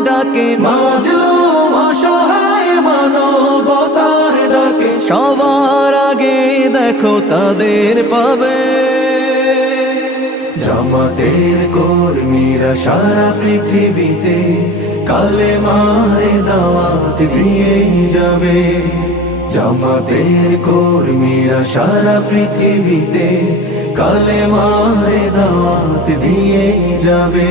ডাকে সবার আগে দেখো তাদের পাবে। জামাতের কর্মীরা সারা পৃথিবীতে কালে মারে দাওয়াত দিয়ে যাবে। জামাতের কর্মীরা সারা পৃথিবীতে কালে মারে দাওয়াত দিয়ে যাবে।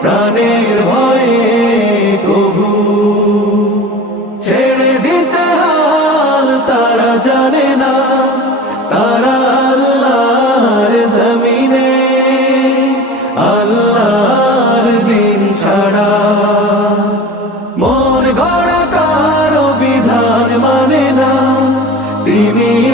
প্রাণের ভয়ে কভু ছেড়ে দিতে হাল তারা জানে না, তারা আল্লাহর জমিনে, আল্লাহর দিন ছাড়া। মন গড়া কারও বিধান মানে না তিমির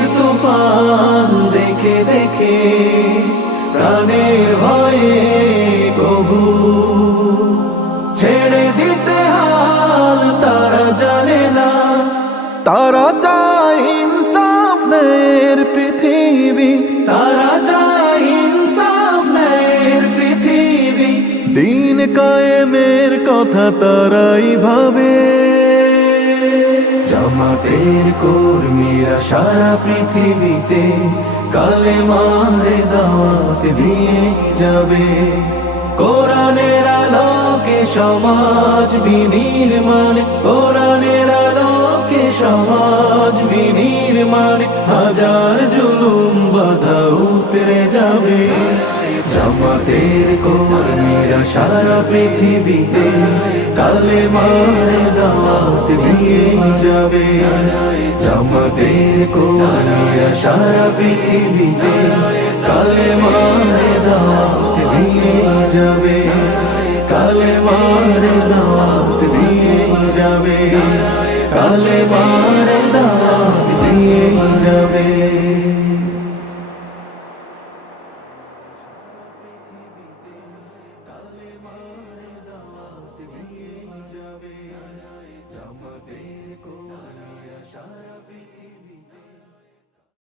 কায়েমের কথা তারাই ভাবে। জামাতের কর্মীরা সারা পৃথিবীতে কালে মারে দাওয়াত দিয়ে যাবে। কোরআনের আলোকে সমাজ বিনির্মাণ, কোরআনের আলোকে সমাজ বিনির্মাণ, হাজার জুলুম বাধা উতরে যাবে। জামাতের কর্মীরা সারা পৃথিবীতে কালে মারে দাওয়াত দিয়ে যাবে। জামাতের কর্মীরা সারা পৃথিবীতে কালে মারে দাওয়াত দিয়ে যাবে। কালে মারে দাওয়াত দিয়ে যাবে। কালে মারে